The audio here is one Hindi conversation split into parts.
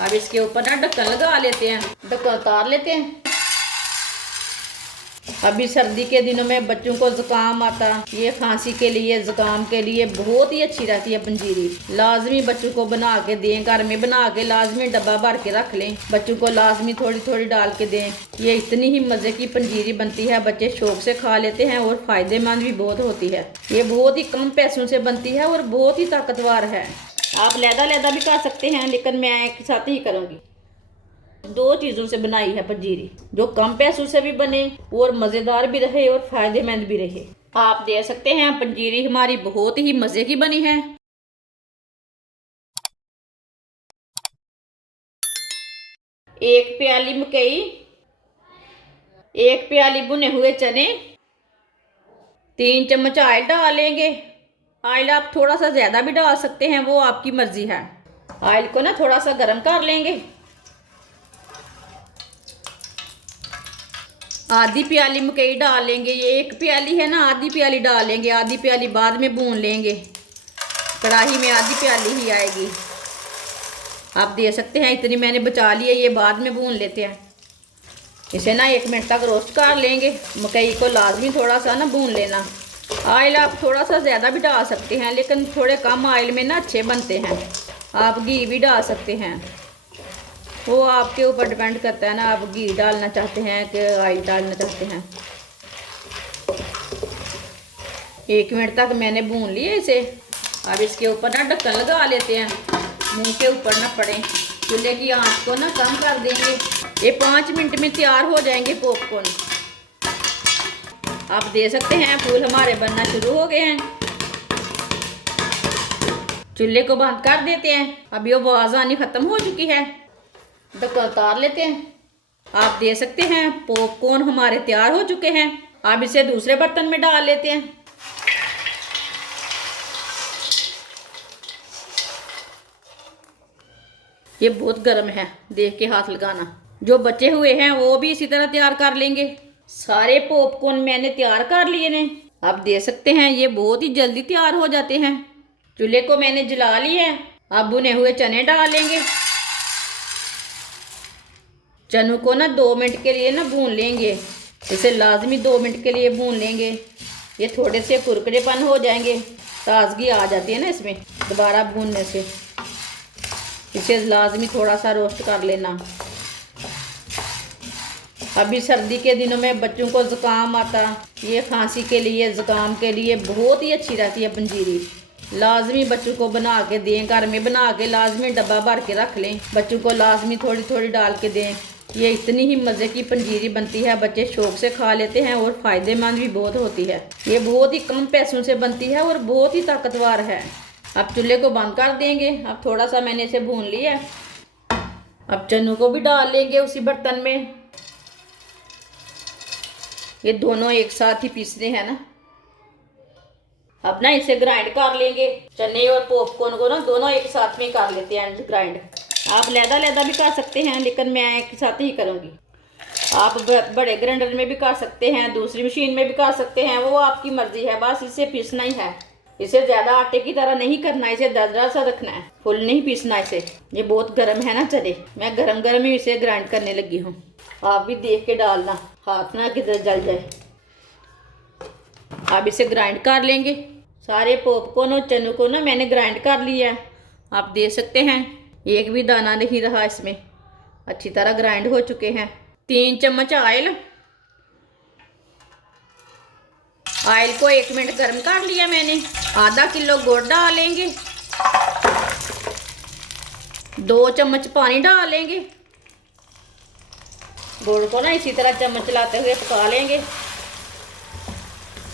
अब इसके ऊपर ना ढक्कन लगा लेते हैं, ढक्कन उतार लेते हैं। अभी सर्दी के दिनों में बच्चों को जुकाम आता, ये खांसी के लिए जुकाम के लिए बहुत ही अच्छी रहती है पंजीरी। लाजमी बच्चों को बना के दें, घर में बना के लाजमी डब्बा भर के रख लें, बच्चों को लाजमी थोड़ी थोड़ी डाल के दें। ये इतनी ही मज़े की पंजीरी बनती है, बच्चे शौक से खा लेते हैं और फ़ायदेमंद भी बहुत होती है। ये बहुत ही कम पैसों से बनती है और बहुत ही ताकतवर है। आप लैदा भी कर सकते हैं, लेकिन मैं एक साथ ही करूँगी। दो चीज़ों से बनाई है पंजीरी, जो कम पैसों से भी बने और मज़ेदार भी रहे और फायदेमंद भी रहे। आप देख सकते हैं पंजीरी हमारी बहुत ही मज़े की बनी है। एक प्याली मकई, एक प्याली भुने हुए चने, 3 चम्मच ऑयल डालेंगे। ऑयल आप थोड़ा सा ज़्यादा भी डाल सकते हैं, वो आपकी मर्जी है। ऑयल को ना थोड़ा सा गर्म कर लेंगे। आधी प्याली मकई डाल लेंगे, ये 1 प्याली है ना, आधी प्याली डाल लेंगे, आधी प्याली बाद में भून लेंगे। कढ़ाई में आधी प्याली ही आएगी। आप देख सकते हैं इतनी मैंने बचा ली है, ये बाद में भून लेते हैं। इसे ना 1 मिनट तक रोस्ट कर लेंगे। मकई को लाजमी थोड़ा सा ना भून लेना। ऑयल आप थोड़ा सा ज़्यादा भी डाल सकते हैं, लेकिन थोड़े कम ऑयल में ना अच्छे बनते हैं। आप घी भी डाल सकते हैं, वो आपके ऊपर डिपेंड करता है ना, आप घी डालना चाहते हैं कि ऑयल डालना चाहते हैं। 1 मिनट तक मैंने भून लिया इसे। अब इसके ऊपर ना ढक्कन लगा लेते हैं, मुंह के ऊपर ना पड़े। चूल्हे की आंच को ना कम कर देंगे। ये 5 मिनट में तैयार हो जाएंगे पॉपकॉर्न। आप देख सकते हैं फूल हमारे बनना शुरू हो गए हैं। चूल्हे को बंद कर देते हैं। अभी वो आवाज़ आनी ख़त्म हो चुकी है, ढक्कन उतार लेते हैं। आप देख सकते हैं पॉपकॉर्न हमारे तैयार हो चुके हैं। अब इसे दूसरे बर्तन में डाल लेते हैं। ये बहुत गर्म है, देख के हाथ लगाना। जो बचे हुए हैं वो भी इसी तरह तैयार कर लेंगे। सारे पॉपकॉर्न मैंने तैयार कर लिए ने। आप देख सकते हैं ये बहुत ही जल्दी तैयार हो जाते हैं। चूल्हे को मैंने जला लिया है। अब भुने हुए चने डाल लेंगे। चनों को ना 2 मिनट के लिए ना भून लेंगे। इसे लाजमी 2 मिनट के लिए भून लेंगे। ये थोड़े से कुरकुरेपन हो जाएंगे, ताजगी आ जाती है ना इसमें दोबारा भूनने से। इसे लाजमी थोड़ा सा रोस्ट कर लेना। अभी सर्दी के दिनों में बच्चों को ज़ुकाम आता, ये खांसी के लिए ज़ुकाम के लिए बहुत ही अच्छी रहती है पंजीरी। लाजमी बच्चों को बना के दें, घर में बना के लाजमी डब्बा भर के रख लें, बच्चों को लाजमी थोड़ी थोड़ी डाल के दें। ये इतनी ही मज़े की पंजीरी बनती है, बच्चे शौक से खा लेते हैं और फ़ायदेमंद भी बहुत होती है। ये बहुत ही कम पैसों से बनती है और बहुत ही ताकतवर है। अब चूल्हे को बंद कर देंगे। अब थोड़ा सा मैंने इसे भून लिया है। अब चनों को भी डाल लेंगे उसी बर्तन में। ये दोनों एक साथ ही पीसने हैं ना। अब ना इसे ग्राइंड कर लेंगे। चने और पॉपकॉर्न को ना दोनों एक साथ में कर लेते हैं ग्राइंड। आप लैदा भी कर सकते हैं, लेकिन मैं एक साथ ही करूँगी। आप बड़े ग्राइंडर में भी कर सकते हैं, दूसरी मशीन में भी कर सकते हैं, वो आपकी मर्जी है। बस इसे पीसना ही है। इसे ज़्यादा आटे की तरह नहीं करना, इसे दरदरा सा रखना है, फुल नहीं पीसना इसे। ये बहुत गर्म है ना चने, मैं गरम ही इसे ग्राइंड करने लगी हूँ। आप भी देख के डालना, हाथ ना किधर जल जाए। अब इसे ग्राइंड कर लेंगे। सारे पॉपकॉर्न और चनों को ना मैंने ग्राइंड कर लिया है। आप देख सकते हैं एक भी दाना नहीं रहा इसमें, अच्छी तरह ग्राइंड हो चुके हैं। 3 चम्मच ऑयल को 1 मिनट गर्म कर लिया मैंने। आधा किलो गुड़ डालेंगे। 2 चम्मच पानी डालेंगे। गुड़ को ना इसी तरह चम्मच चलाते हुए पका लेंगे।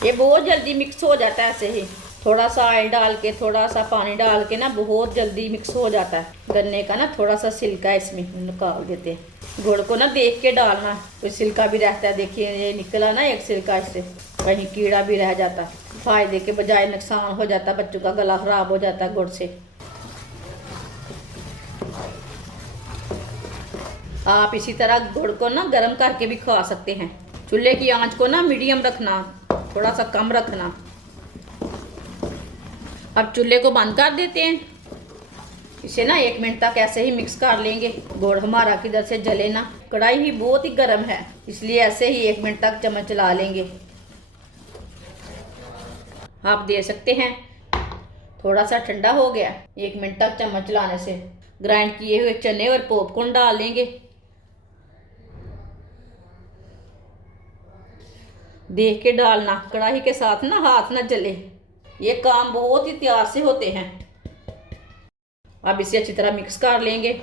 ये बहुत जल्दी मिक्स हो जाता है ऐसे ही। थोड़ा सा ऑयल डाल के, थोड़ा सा पानी डाल के ना बहुत जल्दी मिक्स हो जाता है। गन्ने का ना थोड़ा सा सिल्का इसमें निकाल देते हैं। गुड़ को ना देख के डालना, कोई सिल्का भी रहता है। देखिए ये निकला ना एक सिल्का, इससे कहीं कीड़ा भी रह जाता। फायदे के बजाय नुकसान हो जाता, बच्चों का गला खराब हो जाता गुड़ से। आप इसी तरह गुड़ को ना गर्म करके भी खा सकते हैं। चूल्हे की आंच को ना मीडियम रखना, थोड़ा सा कम रखना। अब चूल्हे को बंद कर देते हैं। इसे ना 1 मिनट तक ऐसे ही मिक्स कर लेंगे। गुड़ हमारा किधर से जले ना। कढ़ाई ही बहुत ही गर्म है, इसलिए ऐसे ही 1 मिनट तक चम्मच चला लेंगे। आप देख सकते हैं थोड़ा सा ठंडा हो गया। 1 मिनट तक चम्मच चलाने से ग्राइंड किए हुए चने और पॉपकॉर्न डाल लेंगे। देख के डालना, कढ़ाई के साथ ना हाथ ना जले। ये काम बहुत ही प्यार से होते हैं। अब इसे अच्छी तरह मिक्स कर लेंगे।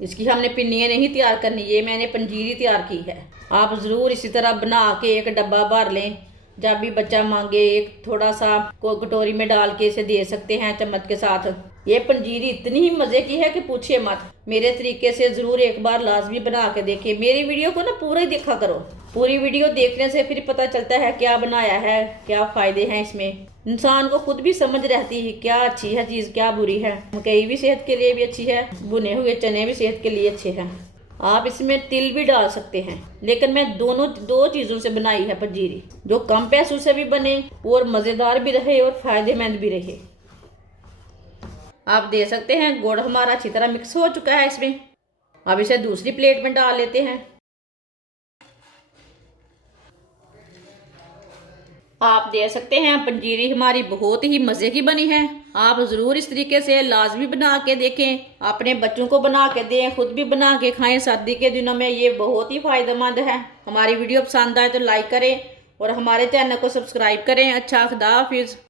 इसकी हमने पिन्नियाँ नहीं तैयार करनी, ये मैंने पंजीरी तैयार की है। आप ज़रूर इसी तरह बना के एक डब्बा भर लें। जब भी बच्चा मांगे एक थोड़ा सा कटोरी में डाल के इसे दे सकते हैं चम्मच के साथ। ये पंजीरी इतनी ही मज़े की है कि पूछिए मत। मेरे तरीके से ज़रूर एक बार लाजमी बना के देखिए। मेरी वीडियो को ना पूरा ही देखा करो। पूरी वीडियो देखने से फिर पता चलता है क्या बनाया है, क्या फ़ायदे हैं इसमें। इंसान को खुद भी समझ रहती है क्या अच्छी है चीज़, क्या बुरी है। मकई भी सेहत के लिए भी अच्छी है, भुने हुए चने भी सेहत के लिए अच्छे हैं। आप इसमें तिल भी डाल सकते हैं, लेकिन मैं दो चीज़ों से बनाई है पंजीरी, जो कम पैसों से भी बने और मज़ेदार भी रहे और फ़ायदेमंद भी रहे। आप देख सकते हैं गुड़ हमारा अच्छी तरह मिक्स हो चुका है इसमें। अब इसे दूसरी प्लेट में डाल लेते हैं। आप देख सकते हैं पंजीरी हमारी बहुत ही मज़े की बनी है। आप ज़रूर इस तरीके से लाजमी बना के देखें, अपने बच्चों को बना के दें, खुद भी बना के खाएं। सर्दी के दिनों में ये बहुत ही फ़ायदेमंद है। हमारी वीडियो पसंद आए तो लाइक करें और हमारे चैनल को सब्सक्राइब करें। अच्छा, खुदा हाफिज़।